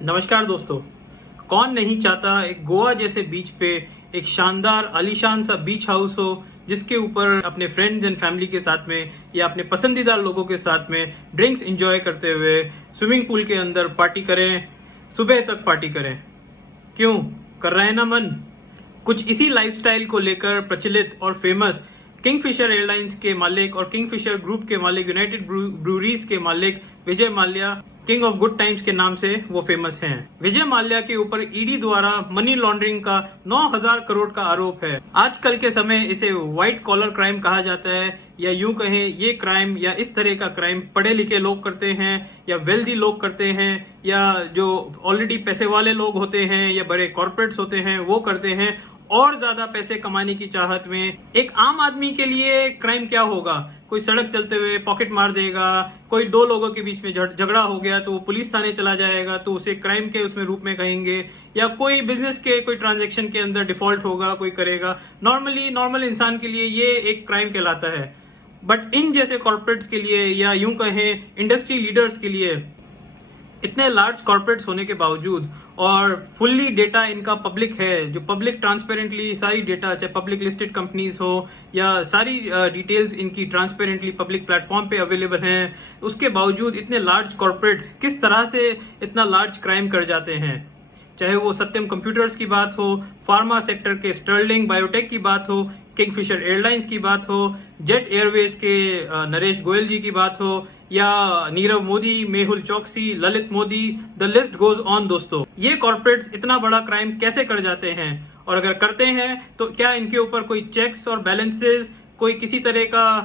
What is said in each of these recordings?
नमस्कार दोस्तों। कौन नहीं चाहता एक गोवा जैसे बीच पे एक शानदार आलीशान सा बीच हाउस हो जिसके ऊपर अपने फ्रेंड्स एंड फैमिली के साथ में या अपने पसंदीदा लोगों के साथ में ड्रिंक्स एंजॉय करते हुए स्विमिंग पूल के अंदर पार्टी करें, सुबह तक पार्टी करें। क्यों कर रहे हैं ना मन? कुछ इसी लाइफस्टाइल को लेकर प्रचलित और फेमस किंगफिशर एयरलाइंस के मालिक और किंगफिशर ग्रुप के मालिक, यूनाइटेड ब्रूरीज के मालिक Vijay Mallya King of Good Times के नाम से वो फेमस हैं। विजय माल्या के ऊपर ईडी द्वारा मनी लॉन्ड्रिंग का 9,000 करोड़ का आरोप है। आजकल के समय इसे व्हाइट कॉलर क्राइम कहा जाता है, या यूं कहें ये क्राइम या इस तरह का क्राइम पढ़े लिखे लोग करते हैं या वेल्दी लोग करते हैं या जो ऑलरेडी पैसे वाले लोग होते हैं या बड़े कॉर्पोरेट्स होते हैं वो करते हैं। और ज्यादा पैसे कमाने की चाहत में एक आम आदमी के लिए क्राइम क्या होगा? कोई सड़क चलते हुए पॉकेट मार देगा, कोई दो लोगों के बीच में झगड़ा हो गया तो वो पुलिस थाने चला जाएगा तो उसे क्राइम के उसमें रूप में कहेंगे, या कोई बिजनेस के कोई ट्रांजैक्शन के अंदर डिफॉल्ट होगा, कोई करेगा। नॉर्मल इंसान के लिए ये एक क्राइम कहलाता है। बट इन जैसे कॉर्पोरेट्स के लिए या यूं कहें इंडस्ट्री लीडर्स के लिए, इतने लार्ज कॉर्पोरेट्स होने के बावजूद और फुल्ली डेटा इनका पब्लिक है, जो पब्लिक ट्रांसपेरेंटली सारी डेटा, चाहे पब्लिक लिस्टेड कंपनीज हो या सारी डिटेल्स इनकी ट्रांसपेरेंटली पब्लिक प्लेटफॉर्म पे अवेलेबल हैं, उसके बावजूद इतने लार्ज कॉर्पोरेट्स किस तरह से इतना लार्ज क्राइम कर जाते हैं। चाहे वो सत्यम कंप्यूटर्स की बात हो, फार्मा सेक्टर के स्टर्लिंग बायोटेक की बात हो, किंगफिशर एयरलाइंस की बात हो, जेट एयरवेज के नरेश गोयल जी की बात हो, या नीरव मोदी, मेहुल चौकसी, Lalit Modi, the list goes on. दोस्तों, ये कॉर्पोरेट्स इतना बड़ा क्राइम कैसे कर जाते हैं? और अगर करते हैं तो क्या इनके ऊपर कोई चेक्स और बैलेंसेस, कोई किसी तरह का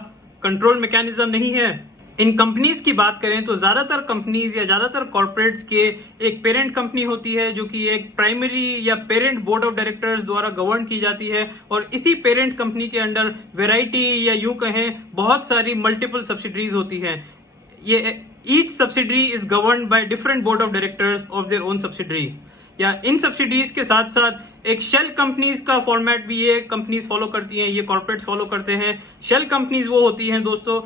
कंट्रोल मैकेनिज्म नहीं है? इन कंपनीज की बात करें तो ज्यादातर कंपनीज या ज्यादातर कॉर्पोरेट्स के एक पेरेंट कंपनी होती है जो कि एक प्राइमरी या पेरेंट बोर्ड ऑफ डायरेक्टर्स द्वारा गवर्न की जाती है, और इसी पेरेंट कंपनी के अंडर वैरायटी या यूं कहें बहुत सारी मल्टीपल सब्सिडरीज होती हैं। ये each subsidiary is governed by different board of directors of their own subsidiary. या इन सब्सिडीज के साथ साथ एक शेल कंपनीज का फॉर्मेट भी ये कंपनीज फॉलो करती हैं, ये कॉर्पोरेट्स फॉलो करते हैं। शेल कंपनीज वो होती हैं दोस्तों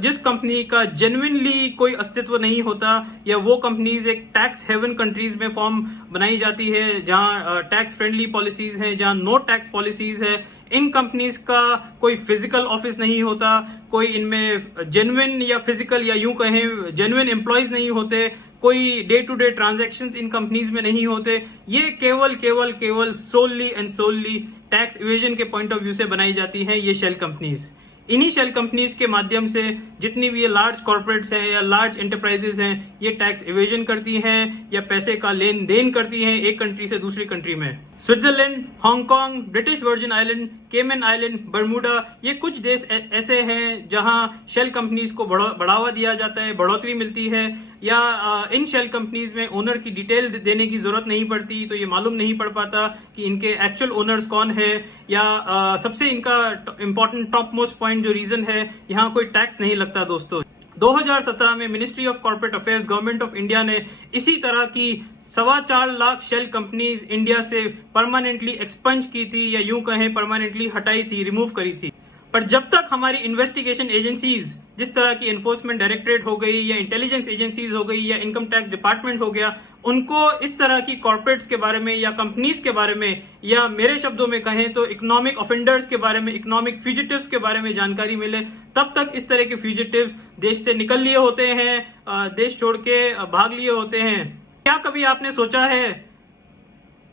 जिस कंपनी का जेन्युइनली कोई अस्तित्व नहीं होता, या वो कंपनीज एक टैक्स हेवन कंट्रीज में फॉर्म बनाई जाती है जहां टैक्स फ्रेंडली पॉलिसीज हैं, जहां नो टैक्स पॉलिसीज है। इन कंपनीज का कोई फिजिकल ऑफिस नहीं होता, कोई इनमें जेन्युइन या फिजिकल या यूं कहें जेन्युइन एम्प्लॉयज नहीं होते, कोई day to day transactions in companies में नहीं होते। ये केवल solely and solely tax evasion के पॉइंट ऑफ व्यू से बनाई जाती हैं ये शेल कंपनीज। इन्हीं शेल कंपनीज के माध्यम से जितनी भी ये लार्ज कॉर्पोरेट्स हैं या लार्ज एंटरप्राइजेस हैं, ये टैक्स इवेजन करती हैं या पैसे का लेन देन करती हैं एक कंट्री से दूसरी कंट्री में। Switzerland, Hong Kong, British virgin island, केमन आइलैंड, बर्मुडा, ये कुछ देश ऐसे हैं जहां शेल कंपनीज को बढ़ावा दिया जाता है, बढ़ोतरी मिलती है, या इन शेल कंपनीज में ओनर की डिटेल देने की जरूरत नहीं पड़ती, तो ये मालूम नहीं पड़ पाता कि इनके एक्चुअल ओनर्स कौन है। या सबसे इनका इंपॉर्टेंट टॉप मोस्ट पॉइंट जो रीजन है, यहाँ कोई टैक्स नहीं लगता दोस्तों। 2017 में ministry of corporate affairs, government of India ने इसी तरह की 4.25 लाख शेल कंपनीज इंडिया से परमानेंटली एक्सपंज की थी, या यूं कहें परमानेंटली हटाई थी, रिमूव करी थी। पर जब तक हमारी इन्वेस्टिगेशन एजेंसीज, जिस तरह की एनफोर्समेंट डायरेक्टरेट हो गई या इंटेलिजेंस एजेंसीज हो गई या इनकम टैक्स डिपार्टमेंट हो गया, उनको इस तरह की कॉर्पोरेट्स के बारे में या कंपनीज के बारे में, या मेरे शब्दों में कहें तो इकोनॉमिक ऑफेंडर्स के बारे में, इकोनॉमिक फ्यूजिटिव्स के बारे में जानकारी मिले, तब तक इस तरह के फ्यूजिटिव्स देश से निकल लिए होते हैं, देश छोड़ के भाग लिए होते हैं। क्या कभी आपने सोचा है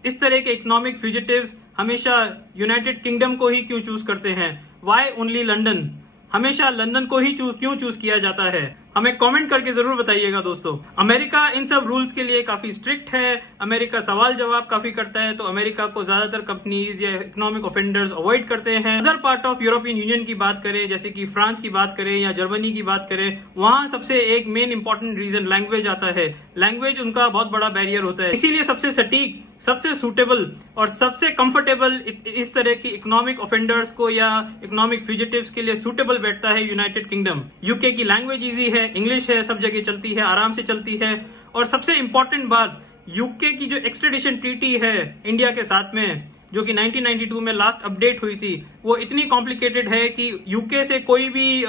इस तरह के इकोनॉमिक फ्यूजिटिव्स हमेशा यूनाइटेड किंगडम को ही क्यों चूज करते हैं? Why only London? हमेशा लंदन को ही क्यों चूज किया जाता है? हमें कमेंट करके जरूर बताइएगा दोस्तों। अमेरिका इन सब रूल्स के लिए काफी स्ट्रिक्ट है, अमेरिका सवाल जवाब काफी करता है, तो अमेरिका को ज्यादातर कंपनीज या इकोनॉमिक ऑफेंडर्स अवॉइड करते हैं। Other part of European union की बात करें, जैसे कि फ्रांस की बात करें या जर्मनी की बात करें, वहां सबसे एक मेन इंपॉर्टेंट रीजन लैंग्वेज आता है। लैंग्वेज उनका बहुत बड़ा बैरियर होता है, इसीलिए सबसे सटीक, सबसे सूटेबल और सबसे कंफर्टेबल इस तरह की इकोनॉमिक ऑफेंडर्स को या इकोनॉमिक फ्यूजिटिव्स के लिए सूटेबल बैठता है यूनाइटेड किंगडम। यूके की लैंग्वेज इजी है, इंग्लिश है, सब जगह चलती है, आराम से चलती है। और सबसे इंपॉर्टेंट बात, यूके की जो एक्सट्रेडिशन ट्रीटी है इंडिया के साथ में, जो कि 1992 में लास्ट अपडेट हुई थी, वो इतनी कॉम्प्लिकेटेड है कि यूके से कोई भी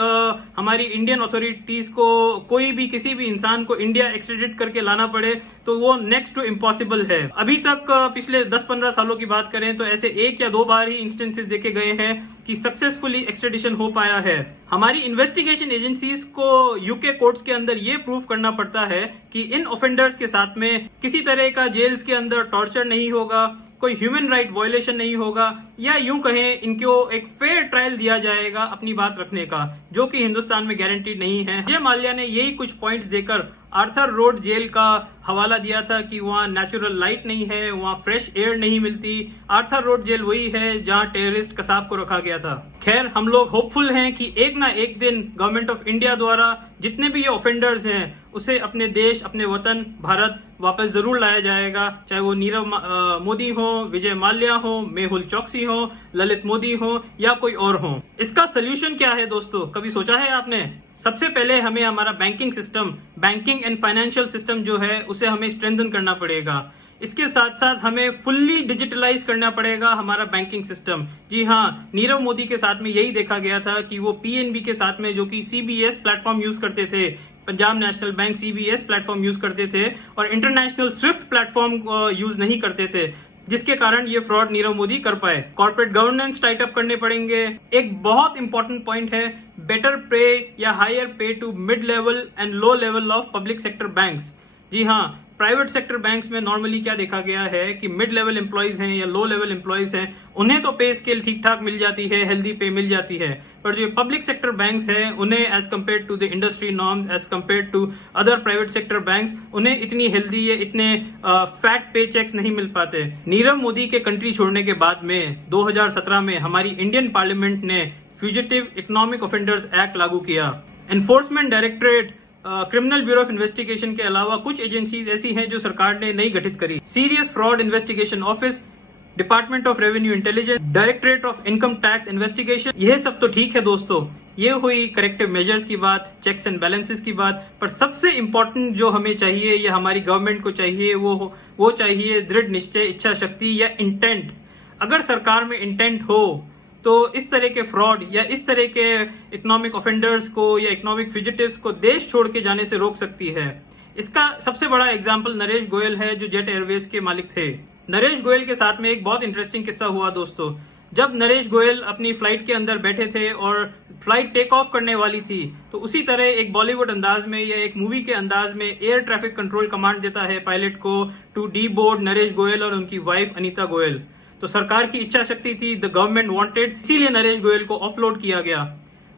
हमारी इंडियन अथॉरिटीज को कोई भी किसी भी इंसान को इंडिया एक्सट्रेडिट करके लाना पड़े तो वो नेक्स्ट टू इम्पॉसिबल है। अभी तक पिछले 10-15 सालों की बात करें तो ऐसे 1 या 2 बार ही इंस्टेंसेस देखे गए हैं कि सक्सेसफुली एक्सट्रेडिशन हो पाया है। हमारी इन्वेस्टिगेशन एजेंसीज को यूके कोर्ट्स के अंदर ये प्रूव करना पड़ता है कि इन ऑफेंडर्स के साथ में किसी तरह का जेल्स के अंदर टॉर्चर नहीं होगा, कोई ह्यूमन राइट वायलेशन नहीं होगा, या यूं कहें इनको एक फेयर ट्रायल दिया जाएगा अपनी बात रखने का, जो कि हिंदुस्तान में गारंटीड नहीं है। विजय माल्या ने यही कुछ पॉइंट्स देकर आर्थर रोड जेल का हवाला दिया था कि वहाँ नेचुरल लाइट नहीं है, वहाँ फ्रेश एयर नहीं मिलती। आर्थर रोड जेल वही है जहाँ टेररिस्ट कसाब को रखा गया था। खैर, हम लोग होपफुल हैं कि एक ना एक दिन गवर्नमेंट ऑफ इंडिया द्वारा जितने भी ये ऑफेंडर्स हैं उसे अपने देश, अपने वतन भारत वापस जरूर लाया जाएगा, चाहे वो नीरव मोदी हो, विजय माल्या हो, मेहुल चौकसी हो, ललित मोदी हो या कोई और हो। इसका सोल्यूशन क्या है दोस्तों, कभी सोचा है आपने? सबसे पहले हमें हमारा banking system, banking and financial system जो है उसे हमें स्ट्रेंथन करना पड़ेगा। इसके साथ साथ हमें फुल्ली डिजिटलाइज करना पड़ेगा हमारा बैंकिंग सिस्टम। जी हाँ, नीरव मोदी के साथ में यही देखा गया था कि वो पीएनबी के साथ में, जो कि सीबीएस प्लेटफॉर्म यूज करते थे, Punjab national bank CBS platform use करते थे और इंटरनेशनल स्विफ्ट प्लेटफॉर्म यूज नहीं करते थे, जिसके कारण ये फ्रॉड नीरव मोदी कर पाए। कॉर्पोरेट गवर्नेंस टाइट अप करने पड़ेंगे। एक बहुत इंपॉर्टेंट पॉइंट है बेटर पे या higher pay to mid level and low level of public sector banks. जी हाँ, प्राइवेट सेक्टर बैंक्स में नॉर्मली क्या देखा गया है कि मिड लेवल एम्प्लॉयज हैं या लो लेवल एम्प्लॉयज हैं, उन्हें तो पे स्केल ठीक ठाक मिल जाती है, हेल्दी पे मिल जाती है, पर जो पब्लिक सेक्टर बैंक्स हैं उन्हें as compare to the industry norms, as compare to other private sector banks, उन्हें इतनी हेल्दी या इतने फैट पे चेक्स नहीं मिल पाते। नीरव मोदी के कंट्री छोड़ने के बाद में 2017 में हमारी इंडियन पार्लियामेंट ने फ्यूजिटिव इकोनॉमिक ऑफेंडर्स एक्ट लागू किया। Enforcement directorate, criminal bureau of investigation के अलावा कुछ एजेंसीज ऐसी हैं जो सरकार ने नहीं गठित करी। Serious fraud investigation office, department of revenue intelligence, directorate of income tax investigation, यह सब तो ठीक है दोस्तों, ये हुई करेक्टिव मेजर्स की बात, चेक्स एंड बैलेंसेस की बात, पर सबसे इंपॉर्टेंट जो हमें चाहिए या हमारी गवर्नमेंट को चाहिए वो चाहिए दृढ़ निश्चय, इच्छा शक्ति या इंटेंट। अगर सरकार में इंटेंट हो तो इस तरह के फ्रॉड या इस तरह के इकोनॉमिक ऑफेंडर्स को या इकोनॉमिक फ्यूजिटिव्स को देश छोड़ के जाने से रोक सकती है। इसका सबसे बड़ा एग्जाम्पल नरेश गोयल है, जो जेट एयरवेज के मालिक थे। नरेश गोयल के साथ में एक बहुत इंटरेस्टिंग किस्सा हुआ दोस्तों। जब नरेश गोयल अपनी फ्लाइट के अंदर बैठे थे और फ्लाइट टेक ऑफ करने वाली थी, तो उसी तरह एक बॉलीवुड अंदाज में या एक मूवी के अंदाज में एयर ट्रैफिक कंट्रोल कमांड देता है पायलट को to the board Naresh Goyal और उनकी वाइफ अनीता गोयल। तो सरकार की इच्छा शक्ति थी, द गवर्नमेंट वांटेड, इसीलिए नरेश गोयल को ऑफलोड किया गया।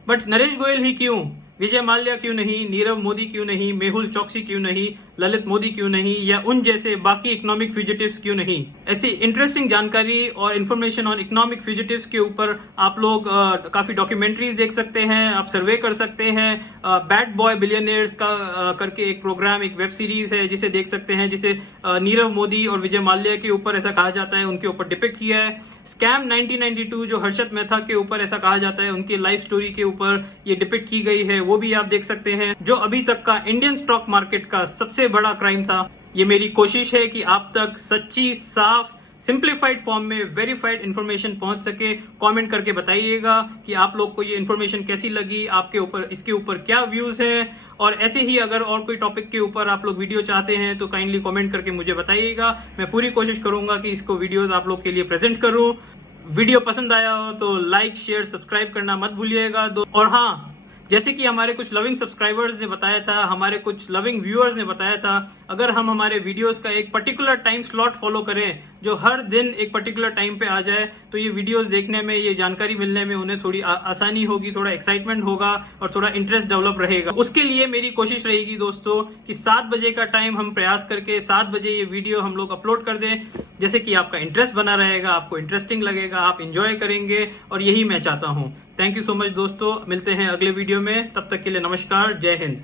बट नरेश गोयल ही क्यों, विजय माल्या क्यों नहीं, नीरव मोदी क्यों नहीं, मेहुल चौकसी क्यों नहीं, ललित मोदी क्यों नहीं, या उन जैसे बाकी इकोनॉमिक फ्यूजिटिव्स क्यों नहीं? ऐसी इंटरेस्टिंग जानकारी और इन्फॉर्मेशन ऑन इकोनॉमिक फ्यूजिटिव्स के ऊपर आप लोग काफी डॉक्यूमेंट्रीज देख सकते हैं, आप सर्वे कर सकते हैं। बैड बॉय बिलियनियर्स का करके एक प्रोग्राम, एक वेब सीरीज है जिसे देख सकते हैं, जिसे नीरव मोदी और विजय माल्या के ऊपर ऐसा कहा जाता है उनके ऊपर डिपिक्ट किया है। स्कैम 1992 जो हर्षद मेहता के ऊपर ऐसा कहा जाता है, उनकी लाइफ स्टोरी के ऊपर ये डिपिक्ट की गई है, वो भी आप देख सकते हैं। जो अभी तक का इंडियन स्टॉक मार्केट का सबसे बड़ा क्राइम था। ये मेरी कोशिश है कि आप तक सच्ची, साफ, सिंप्लीफाइड फॉर्म में वेरीफाइड इंफॉर्मेशन पहुंच सके। कमेंट करके बताइएगा कि आप लोग को ये इंफॉर्मेशन कैसी लगी, आपके ऊपर इसके ऊपर क्या व्यूज हैं, और ऐसे ही अगर और कोई टॉपिक के ऊपर आप लोग वीडियो चाहते हैं तो काइंडली कमेंट करके मुझे बताइएगा। मैं पूरी कोशिश करूंगा कि इसको वीडियोस आप लोग के लिए प्रेजेंट करूं। वीडियो पसंद आया हो तो लाइक, शेयर, सब्सक्राइब करना मत भूलिएगा। और हाँ, जैसे कि हमारे कुछ लविंग सब्सक्राइबर्स ने बताया था, हमारे कुछ लविंग व्यूअर्स ने बताया था, अगर हम हमारे वीडियोस का एक पर्टिकुलर टाइम स्लॉट फॉलो करें, जो हर दिन एक पर्टिकुलर टाइम पे आ जाए, तो ये वीडियोस देखने में, ये जानकारी मिलने में उन्हें थोड़ी आसानी होगी, थोड़ा एक्साइटमेंट होगा और थोड़ा इंटरेस्ट डेवलप रहेगा। उसके लिए मेरी कोशिश रहेगी दोस्तों कि 7 बजे का टाइम हम प्रयास करके 7 बजे ये वीडियो हम लोग अपलोड कर दें, जैसे कि आपका इंटरेस्ट बना रहेगा, आपको इंटरेस्टिंग लगेगा, आप इंजॉय करेंगे, और यही मैं चाहता हूँ। थैंक यू सो मच दोस्तों, मिलते हैं अगले वीडियो में, तब तक के लिए नमस्कार, जय हिंद।